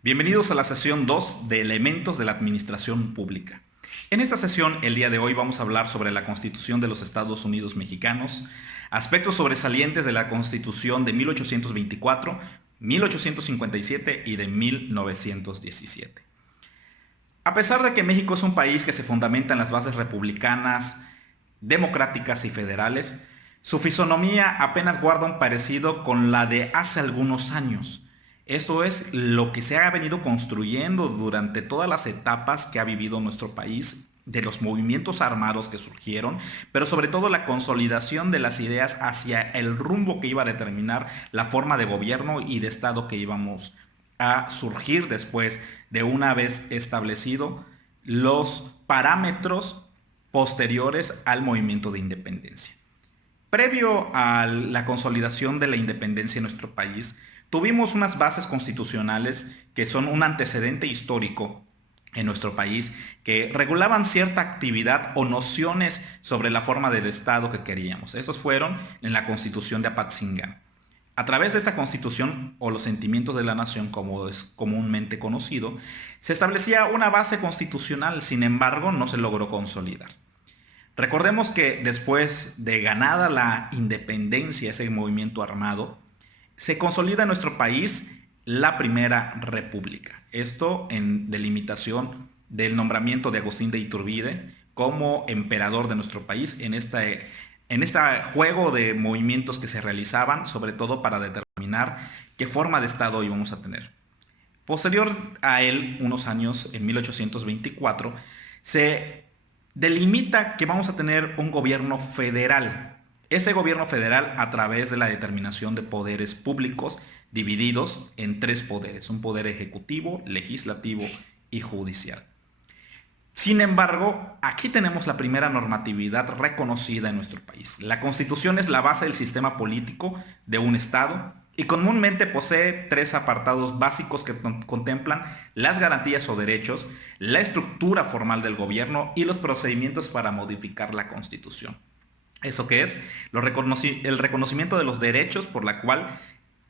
Bienvenidos a la sesión 2 de Elementos de la Administración Pública. En esta sesión, el día de hoy, vamos a hablar sobre la Constitución de los Estados Unidos Mexicanos, aspectos sobresalientes de la Constitución de 1824, 1857 y de 1917. A pesar de que México es un país que se fundamenta en las bases republicanas, democráticas y federales, su fisonomía apenas guarda un parecido con la de hace algunos años. Esto es lo que se ha venido construyendo durante todas las etapas que ha vivido nuestro país, de los movimientos armados que surgieron, pero sobre todo la consolidación de las ideas hacia el rumbo que iba a determinar la forma de gobierno y de Estado que íbamos a surgir después de una vez establecido los parámetros posteriores al movimiento de independencia. Previo a la consolidación de la independencia en nuestro país, tuvimos unas bases constitucionales que son un antecedente histórico en nuestro país, que regulaban cierta actividad o nociones sobre la forma del Estado que queríamos. Esos fueron en la Constitución de Apatzingán. A través de esta Constitución, o los sentimientos de la nación, como es comúnmente conocido, se establecía una base constitucional, sin embargo, no se logró consolidar. Recordemos que después de ganada la independencia, ese movimiento armado, se consolida en nuestro país la Primera República. Esto en delimitación del nombramiento de Agustín de Iturbide como emperador de nuestro país en este juego de movimientos que se realizaban, sobre todo para determinar qué forma de Estado íbamos a tener. Posterior a él, unos años, en 1824, se delimita que vamos a tener un gobierno federal. Ese gobierno federal, a través de la determinación de poderes públicos divididos en tres poderes: un poder ejecutivo, legislativo y judicial. Sin embargo, aquí tenemos la primera normatividad reconocida en nuestro país. La Constitución es la base del sistema político de un Estado y comúnmente posee tres apartados básicos que contemplan las garantías o derechos, la estructura formal del gobierno y los procedimientos para modificar la Constitución. ¿Eso qué es? El reconocimiento de los derechos por la cual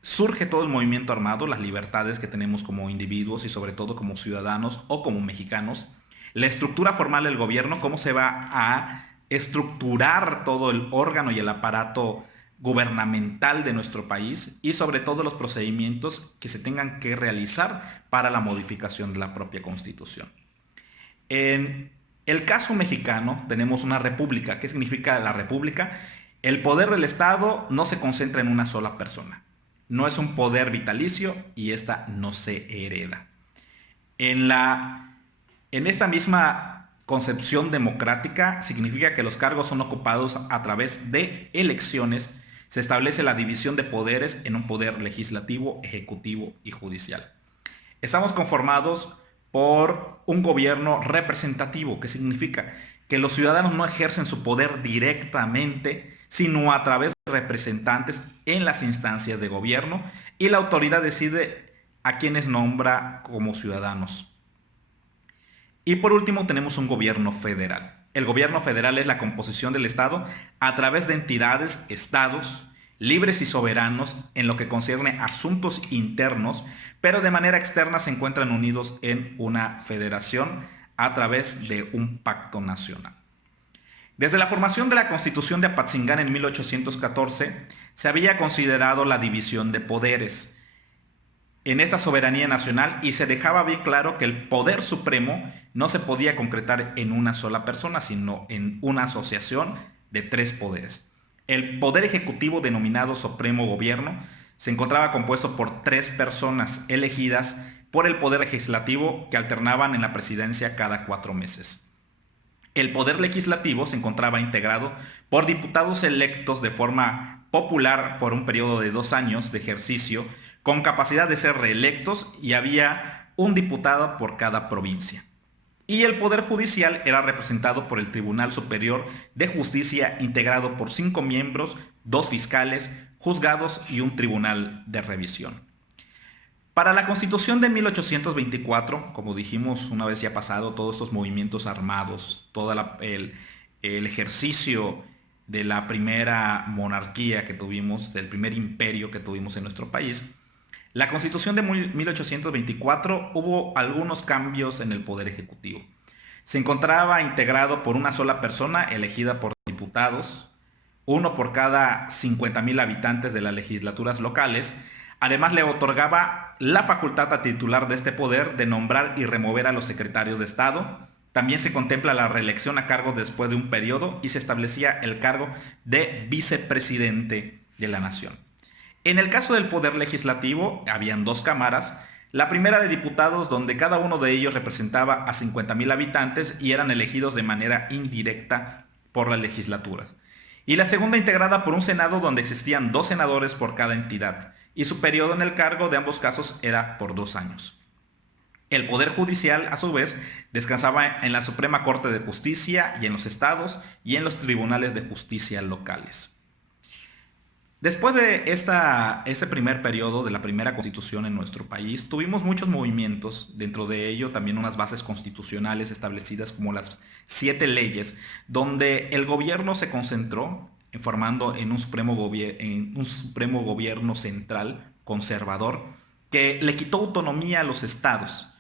surge todo el movimiento armado, las libertades que tenemos como individuos y sobre todo como ciudadanos o como mexicanos. La estructura formal del gobierno, cómo se va a estructurar todo el órgano y el aparato gubernamental de nuestro país, y sobre todo los procedimientos que se tengan que realizar para la modificación de la propia Constitución. En el caso mexicano tenemos una república. ¿Qué significa la república? El poder del Estado no se concentra en una sola persona. No es un poder vitalicio y esta no se hereda. En esta misma concepción democrática significa que los cargos son ocupados a través de elecciones. Se establece la división de poderes en un poder legislativo, ejecutivo y judicial. Estamos conformados por un gobierno representativo, que significa que los ciudadanos no ejercen su poder directamente, sino a través de representantes en las instancias de gobierno, y la autoridad decide a quienes nombra como ciudadanos. Y por último tenemos un gobierno federal. El gobierno federal es la composición del Estado a través de entidades, estados, libres y soberanos en lo que concierne asuntos internos, pero de manera externa se encuentran unidos en una federación a través de un pacto nacional. Desde la formación de la Constitución de Apatzingán en 1814, se había considerado la división de poderes en esta soberanía nacional, y se dejaba bien claro que el poder supremo no se podía concretar en una sola persona, sino en una asociación de tres poderes. El poder ejecutivo, denominado Supremo Gobierno, se encontraba compuesto por tres personas elegidas por el poder legislativo, que alternaban en la presidencia cada 4 meses. El poder legislativo se encontraba integrado por diputados electos de forma popular por un periodo de 2 años de ejercicio, con capacidad de ser reelectos, y había un diputado por cada provincia. Y el Poder Judicial era representado por el Tribunal Superior de Justicia, integrado por 5 miembros, 2 fiscales, juzgados y un tribunal de revisión. Para la Constitución de 1824, como dijimos una vez ya pasado, todos estos movimientos armados, todo el ejercicio de la primera monarquía que tuvimos, del primer imperio que tuvimos en nuestro país, La Constitución de 1824 hubo algunos cambios en el Poder Ejecutivo. Se encontraba integrado por una sola persona elegida por diputados, uno por cada 50,000 habitantes de las legislaturas locales. Además, le otorgaba la facultad a titular de este poder de nombrar y remover a los secretarios de Estado. También se contempla la reelección a cargo después de un periodo y se establecía el cargo de vicepresidente de la nación. En el caso del poder legislativo, habían dos cámaras. La primera de diputados, donde cada uno de ellos representaba a 50,000 habitantes y eran elegidos de manera indirecta por las legislaturas. Y la segunda integrada por un senado donde existían 2 senadores por cada entidad, y su periodo en el cargo de ambos casos era por 2 años. El Poder Judicial, a su vez, descansaba en la Suprema Corte de Justicia y en los estados y en los tribunales de justicia locales. Después de este primer periodo de la primera constitución en nuestro país, tuvimos muchos movimientos, dentro de ello también unas bases constitucionales establecidas como las 7 leyes, donde el gobierno se concentró formando en un supremo gobierno central conservador que le quitó autonomía a los estados.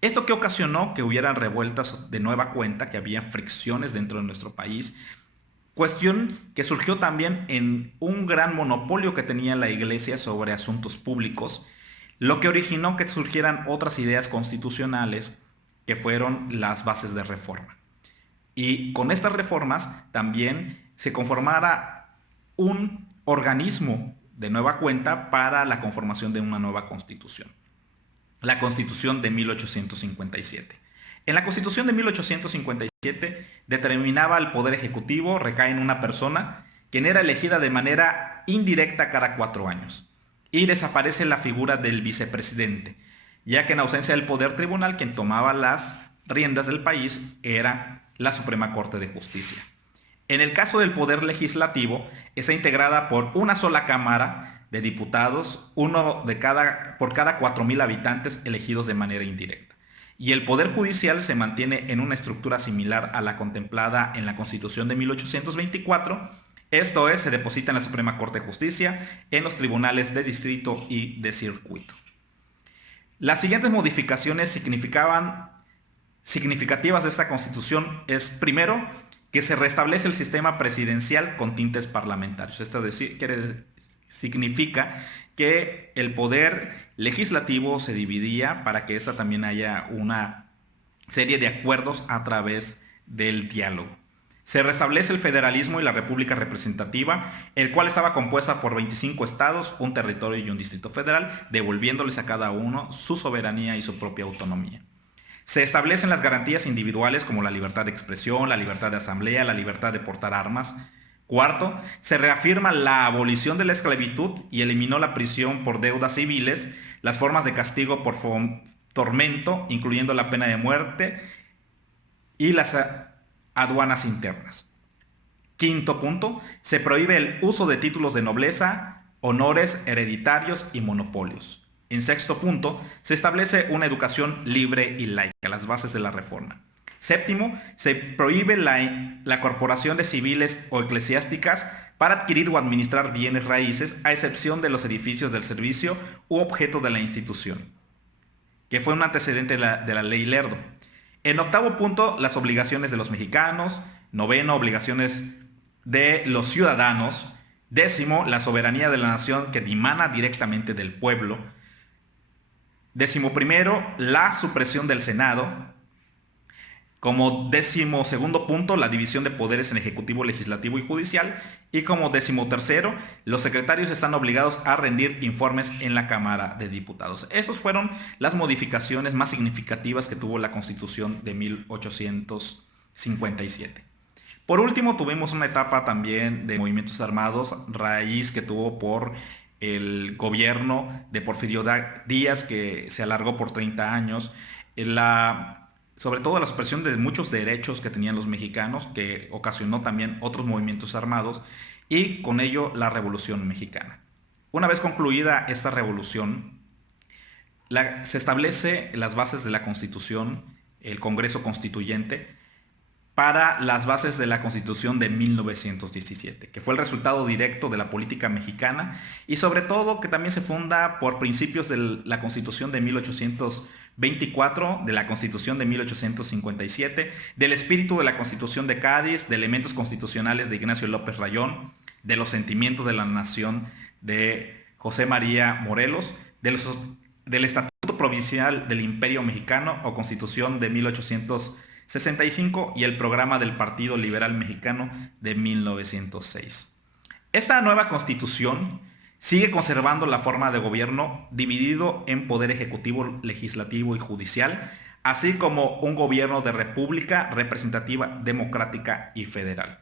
Esto que ocasionó que hubieran revueltas de nueva cuenta, que había fricciones dentro de nuestro país. Cuestión que surgió también en un gran monopolio que tenía la Iglesia sobre asuntos públicos, lo que originó que surgieran otras ideas constitucionales que fueron las bases de reforma. Y con estas reformas también se conformara un organismo de nueva cuenta para la conformación de una nueva constitución, la Constitución de 1857. En la Constitución de 1857 determinaba el poder ejecutivo recae en una persona, quien era elegida de manera indirecta cada 4 años, y desaparece la figura del vicepresidente, ya que en ausencia del poder tribunal quien tomaba las riendas del país era la Suprema Corte de Justicia. En el caso del poder legislativo, está integrada por una sola cámara de diputados, uno por cada 4,000 habitantes elegidos de manera indirecta. Y el Poder Judicial se mantiene en una estructura similar a la contemplada en la Constitución de 1824, esto es, se deposita en la Suprema Corte de Justicia, en los tribunales de distrito y de circuito. Las siguientes modificaciones significativas de esta Constitución es, primero, que se restablece el sistema presidencial con tintes parlamentarios. Esto significa que el poder legislativo se dividía para que esa también haya una serie de acuerdos a través del diálogo. Se restablece el federalismo y la república representativa, el cual estaba compuesta por 25 estados, un territorio y un distrito federal, devolviéndoles a cada uno su soberanía y su propia autonomía. Se establecen las garantías individuales como la libertad de expresión, la libertad de asamblea, la libertad de portar armas. Cuarto, se reafirma la abolición de la esclavitud y eliminó la prisión por deudas civiles, las formas de castigo por tormento, incluyendo la pena de muerte, y las aduanas internas. Quinto punto, se prohíbe el uso de títulos de nobleza, honores hereditarios y monopolios. En sexto punto, se establece una educación libre y laica, las bases de la reforma. Séptimo, se prohíbe la corporación de civiles o eclesiásticas para adquirir o administrar bienes raíces, a excepción de los edificios del servicio u objeto de la institución, que fue un antecedente de la ley Lerdo. En octavo punto, las obligaciones de los mexicanos. Noveno, obligaciones de los ciudadanos. Décimo, la soberanía de la nación que dimana directamente del pueblo. Décimo primero, la supresión del Senado. Como 12º punto, la división de poderes en ejecutivo, legislativo y judicial. Y como 13º, los secretarios están obligados a rendir informes en la Cámara de Diputados. Esas fueron las modificaciones más significativas que tuvo la Constitución de 1857. Por último, tuvimos una etapa también de movimientos armados, raíz que tuvo por el gobierno de Porfirio Díaz, que se alargó por 30 años. Sobre todo la supresión de muchos derechos que tenían los mexicanos, que ocasionó también otros movimientos armados, y con ello la Revolución Mexicana. Una vez concluida esta revolución, se establece las bases de la Constitución, el Congreso Constituyente, para las bases de la Constitución de 1917, que fue el resultado directo de la política mexicana y sobre todo que también se funda por principios de la Constitución de 1824, de la Constitución de 1857, del espíritu de la Constitución de Cádiz, de elementos constitucionales de Ignacio López Rayón, de los sentimientos de la nación de José María Morelos, del Estatuto Provincial del Imperio Mexicano o Constitución de 1865 y el programa del Partido Liberal Mexicano de 1906. Esta nueva constitución sigue conservando la forma de gobierno dividido en poder ejecutivo, legislativo y judicial, así como un gobierno de república representativa, democrática y federal.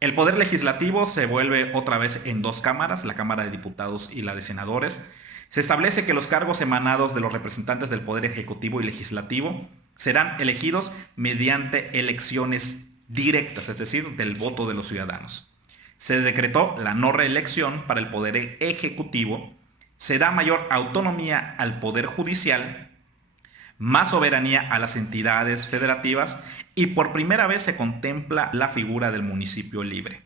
El poder legislativo se vuelve otra vez en dos cámaras, la Cámara de Diputados y la de Senadores. Se establece que los cargos emanados de los representantes del poder ejecutivo y legislativo serán elegidos mediante elecciones directas, es decir, del voto de los ciudadanos. Se decretó la no reelección para el poder ejecutivo, se da mayor autonomía al poder judicial, más soberanía a las entidades federativas y por primera vez se contempla la figura del municipio libre.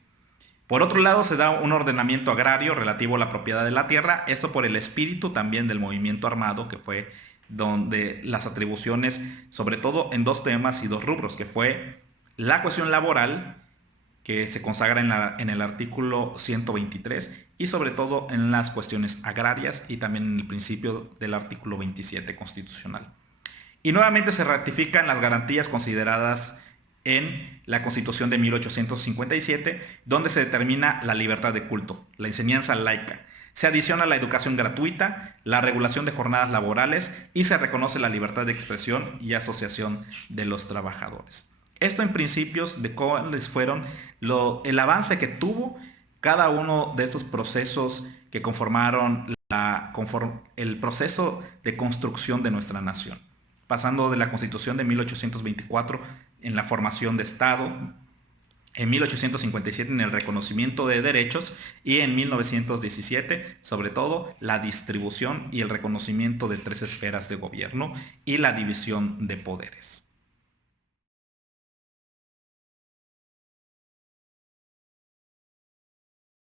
Por otro lado, se da un ordenamiento agrario relativo a la propiedad de la tierra, esto por el espíritu también del movimiento armado, que fue donde las atribuciones, sobre todo en dos temas y dos rubros, que fue la cuestión laboral, que se consagra en el artículo 123, y sobre todo en las cuestiones agrarias y también en el principio del artículo 27 constitucional. Y nuevamente se ratifican las garantías consideradas en la Constitución de 1857, donde se determina la libertad de culto, la enseñanza laica. Se adiciona la educación gratuita, la regulación de jornadas laborales y se reconoce la libertad de expresión y asociación de los trabajadores. Esto en principios de cuáles fueron el avance que tuvo cada uno de estos procesos que conformaron el proceso de construcción de nuestra nación. Pasando de la Constitución de 1824 en la formación de Estado, en 1857 en el reconocimiento de derechos y en 1917 sobre todo la distribución y el reconocimiento de tres esferas de gobierno y la división de poderes.